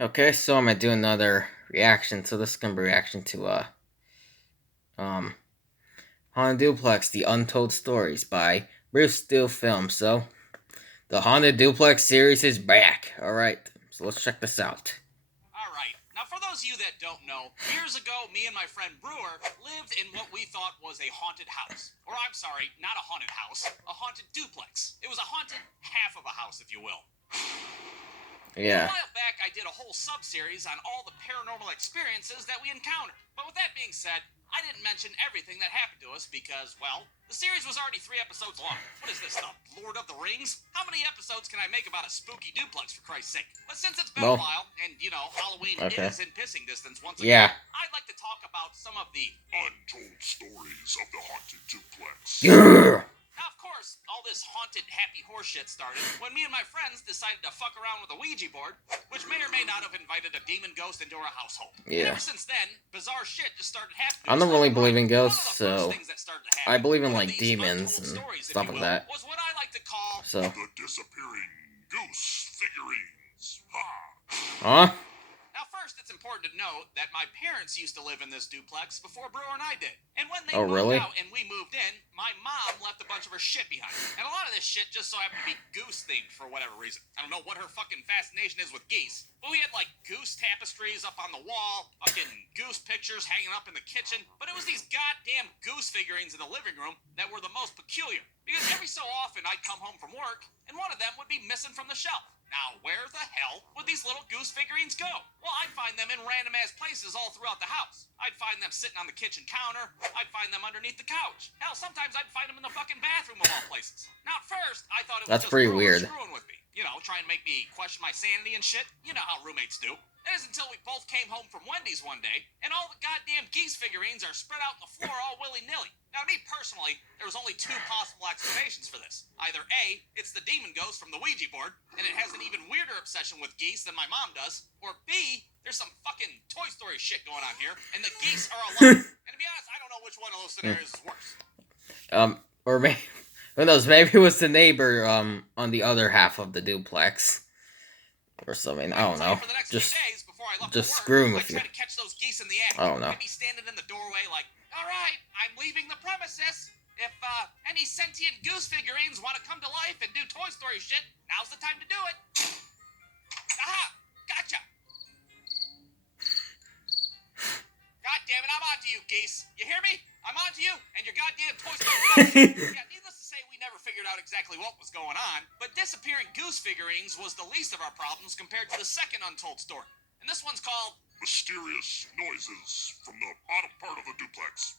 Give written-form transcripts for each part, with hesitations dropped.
Okay, so I'm gonna do another reaction. So this is gonna be a reaction to um Haunted Duplex, The Untold Stories by brewstewfilms. So the Haunted Duplex series is back. Alright, so let's check this out. Alright, now for those of you that don't know, years ago, me and my friend Brewer lived in what we thought was a haunted house. Or I'm sorry, not a haunted house, a haunted duplex. It was a haunted half of a house, if you will. A Yeah. while back, I did a whole sub-series on all the paranormal experiences that we encountered. But with that being said, I didn't mention everything that happened to us because, well, the series was already 3 episodes long. What is this, the Lord of the Rings? How many episodes can I make about a spooky duplex, for Christ's sake? But since it's been a Well, while, and, Halloween okay. is in pissing distance once again, Yeah. I'd like to talk about some of the Untold stories of the haunted duplex. Now, of course, all this haunted happy horse shit started when me and my friends decided to fuck around with a Ouija board, which may or may not have invited a demon ghost into our household. And Yeah. ever since then, bizarre shit just started happening. I don't really believe in One of ghosts, the first so things that started to happen, I believe in one of like these demons untold and stories, if stuff you like will, that. was what I like to call So, The disappearing goose figurines. Ha! huh? Now, first, it's important to note that my parents used to live in this duplex before Brewer and I did. And when they Oh, moved really? out and we moved in, my mom left a bunch of her shit behind. And a lot of this shit just so happened to be goose-themed for whatever reason. I don't know what her fucking fascination is with geese, but we had, like, goose tapestries up on the wall, fucking goose pictures hanging up in the kitchen, but it was these goddamn goose figurines in the living room that were the most peculiar. Because every so often I'd come home from work, and one of them would be missing from the shelf. Now, where the hell would these little goose figurines go? Well, I'd find them in random-ass places all throughout the house. I'd find them sitting on the kitchen counter. I'd find them underneath the couch. Hell, sometimes I'd find them in the fucking bathroom of all places. Now, at first, I thought it was That's just pretty Brewer weird. screwing with me. Trying to make me question my sanity and shit. You know how roommates do. It isn't until we both came home from Wendy's one day, and all the goddamn geese figurines are spread out on the floor all willy-nilly. Now, me personally, there was only 2 possible explanations for this. Either A, it's the demon ghost from the Ouija board, and it has an even weirder obsession with geese than my mom does. Or B, there's some fucking Toy Story shit going on here, and the geese are alive. And to be honest, I don't know which one of those scenarios is worse. Or maybe, who knows, maybe it was the neighbor, on the other half of the duplex. Or something, I don't know. For the next few days before I left just work, screwing with I'd you. try to catch those geese in the act. I don't know. I'd be standing in the doorway like, all right, I'm leaving the premises. If any sentient goose figurines want to come to life and do Toy Story shit, now's the time to do it. Aha! Gotcha! God damn it, I'm on to you, geese. You hear me? I'm on to you and your goddamn Toy Story shit. Yeah, needless to say, we never figured out exactly what was going on, but disappearing goose figurines was the least of our problems compared to the second Untold story. And this one's called Mysterious noises from the bottom part of the duplex.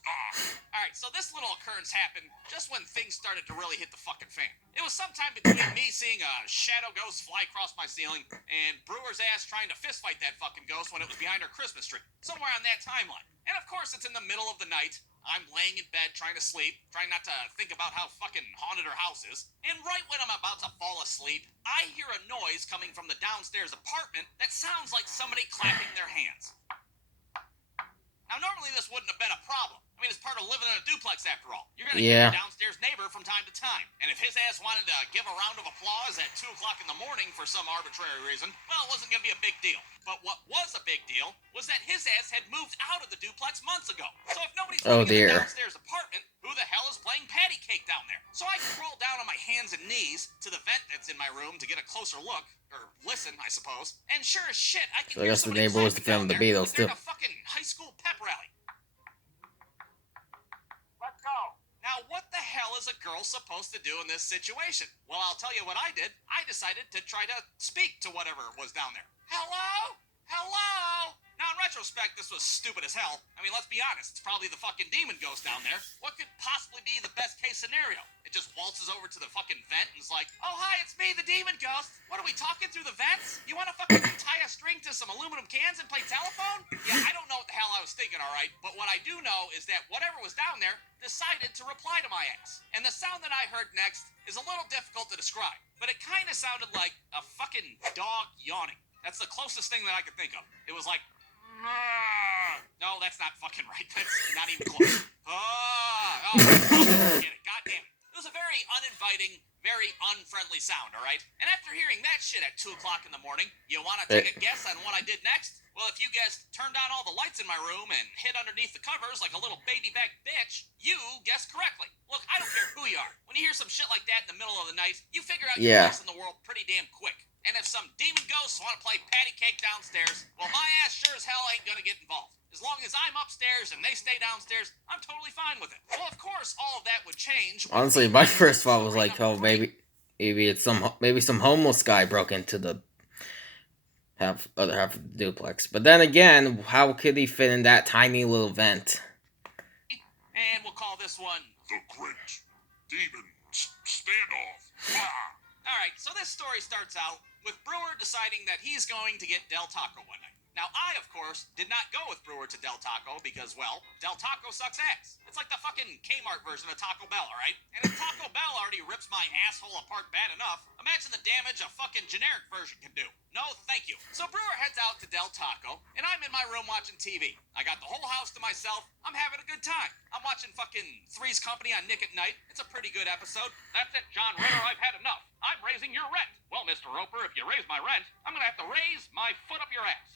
Alright, so this little occurrence happened just when things started to really hit the fucking fan. It was sometime between me seeing a shadow ghost fly across my ceiling and Brewer's ass trying to fistfight that fucking ghost when it was behind our Christmas tree. Somewhere on that timeline. And of course, it's in the middle of the night. I'm laying in bed trying to sleep, trying not to think about how fucking haunted our house is. And right when I'm about to fall asleep, I hear a noise coming from the downstairs apartment that sounds like somebody clapping their hands. Now, normally this wouldn't have been a problem. I mean, it's part of living in a duplex after all. You're gonna hear your downstairs neighbor from time to time. And if his ass wanted to give a round of applause at 2 o'clock in the morning for some arbitrary reason, well, it wasn't gonna be a big deal. But what was a big deal was that his ass had moved out of the duplex months ago. So if nobody's living in the downstairs apartment, who the hell is playing patty cake down there? So I crawl down on my hands and knees to the vent that's in my room to get a closer look. Or listen, I suppose. And sure as shit, I can hear somebody clapping down there like they're in a fucking high school pep rally. Let's go. Now, what the hell is a girl supposed to do in this situation? Well, I'll tell you what I did. I decided to try to speak to whatever was down there. Hello? Hello? Now, in retrospect, this was stupid as hell. I mean, let's be honest. It's probably the fucking demon ghost down there. What could possibly be the best case scenario? It just waltzes over to the fucking vent and is like, oh, hi, it's me, the demon ghost. What, are we talking through the vents? You want to fucking tie a string to some aluminum cans and play telephone? Yeah, I don't know what the hell I was thinking, all right? But what I do know is that whatever was down there decided to reply to my ass. And the sound that I heard next is a little difficult to describe, but it kind of sounded like a fucking dog yawning. That's the closest thing that I could think of. It was like, no, that's not fucking right. That's not even close. Get it. God damn it. It was a very uninviting, Very unfriendly sound, alright? And after hearing that shit at 2 o'clock in the morning, you want to take a guess on what I did next? Well, if you guessed turned on all the lights in my room and hid underneath the covers like a little baby back bitch, you guessed correctly. Look, I don't care who you are. When you hear some shit like that in the middle of the night, you figure out your place in the world pretty damn quick. And if some demon ghosts want to play patty cake downstairs, well, my ass sure as hell ain't gonna get involved. As long as I'm upstairs and they stay downstairs, I'm totally fine with it. Well, of course, all of that would change. Honestly, my first thought was like, oh, maybe it's some homeless guy broke into the other half of the duplex. But then again, how could he fit in that tiny little vent? And we'll call this one The Great Demon Standoff. Ah. Alright, so this story starts out with Brewer deciding that he's going to get Del Taco one night. Now, I, of course, did not go with Brewer to Del Taco because, well, Del Taco sucks ass. It's like the fucking Kmart version of Taco Bell, alright? And if Taco Bell already rips my asshole apart bad enough, imagine the damage a fucking generic version can do. No, thank you. So Brewer heads out to Del Taco, and I'm in my room watching TV. I got the whole house to myself. I'm having a good time. I'm watching fucking Three's Company on Nick at Night. It's a pretty good episode. That's it, John Ritter, I've had enough. I'm raising your rent. Well, Mr. Roper, if you raise my rent, I'm gonna have to raise my foot up your ass.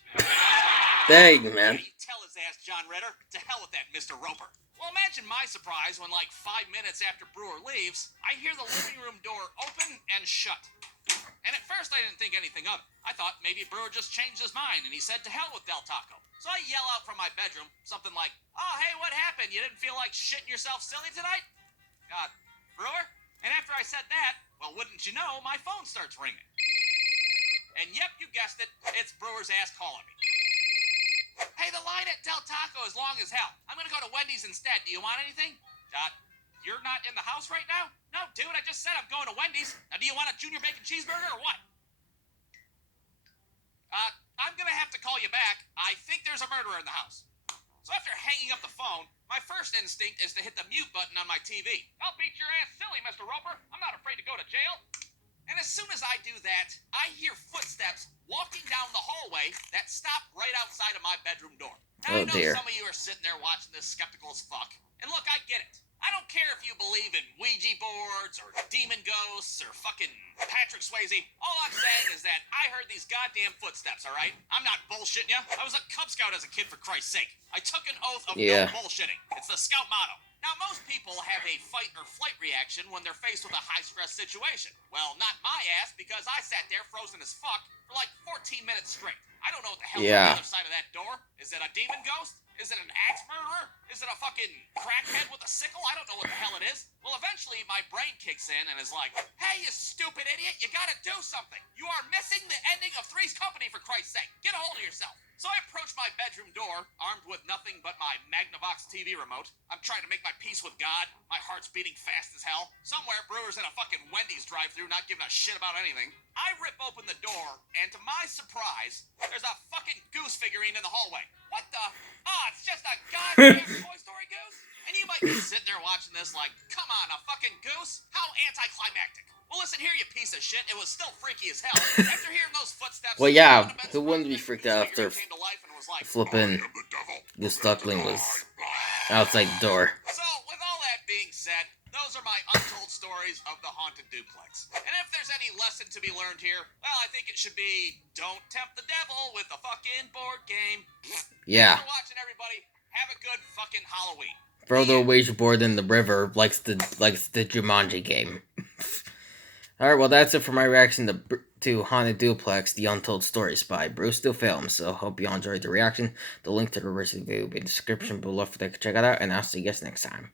Dang, man. You tell his ass, John Ritter. To hell with that, Mr. Roper. Well, imagine my surprise when, like, 5 minutes after Brewer leaves, I hear the living room door open and shut. And at first, I didn't think anything of it. I thought maybe Brewer just changed his mind and he said to hell with Del Taco. So I yell out from my bedroom, something like, oh, hey, what happened? You didn't feel like shitting yourself silly tonight? Brewer? And after I said that, well, wouldn't you know, my phone starts ringing. And yep, you guessed it, it's Brewer's ass calling me. Hey, the line at Del Taco is long as hell. I'm gonna go to Wendy's instead. Do you want anything? You're not in the house right now? No, dude, I just said I'm going to Wendy's. Now, do you want a junior bacon cheeseburger or what? I'm gonna have to call you back. I think there's a murderer in the house. So after hanging up the phone, my first instinct is to hit the mute button on my TV. I'll beat your ass silly, Mr. Roper. I'm not afraid to go to jail. And as soon as I do that, I hear footsteps walking down the hallway that stop right outside of my bedroom door. Now, I know some of you are sitting there watching this skeptical as fuck. And look, I get it. I don't care if you believe in Ouija boards or demon ghosts or fucking Patrick Swayze. All I'm saying is that I heard these goddamn footsteps, alright? I'm not bullshitting you. I was a Cub Scout as a kid, for Christ's sake. I took an oath of no bullshitting. It's the Scout motto. Now, most people have a fight or flight reaction when they're faced with a high-stress situation. Well, not my ass, because I sat there frozen as fuck for like 14 minutes straight. I don't know what the hell's on the other side of that door. Is it a demon ghost? Is it an axe murderer? Is it a fucking crackhead with a sickle? I don't know what the hell it is. Well, eventually my brain kicks in and is like, hey, you stupid idiot, you gotta do something. You are missing the ending of Three's Company, for Christ's sake. Get a hold of yourself. So I approach my bedroom door, armed with nothing but my Magnavox TV remote. I'm trying to make my peace with God. My heart's beating fast as hell. Somewhere, Brewer's in a fucking Wendy's drive-thru, not giving a shit about anything. I rip open the door, and to my surprise, there's a fucking goose figurine in the hallway. What the? Oh, it's just a goddamn Toy Story goose? And you might be sitting there watching this like, come on, a fucking goose? How anticlimactic. Well, listen here, you piece of shit. It was still freaky as hell. After hearing those footsteps... Well, yeah, who wouldn't be freaked out after flipping Goose Duckling was outside the door? So, with all that being said, those are my untold stories of the haunted duplex. And if there's any lesson to be learned here, well, I think it should be, don't tempt the devil with a fucking board game. Yeah. Thanks for watching, everybody. Have a good fucking Halloween. Throw the wager board in the river likes the Jumanji game. Alright, well that's it for my reaction to Haunted Duplex, The Untold Stories by brewstewfilms. So hope you all enjoyed the reaction. The link to the original video will be in the description below for you to check it out, and I'll see you guys next time.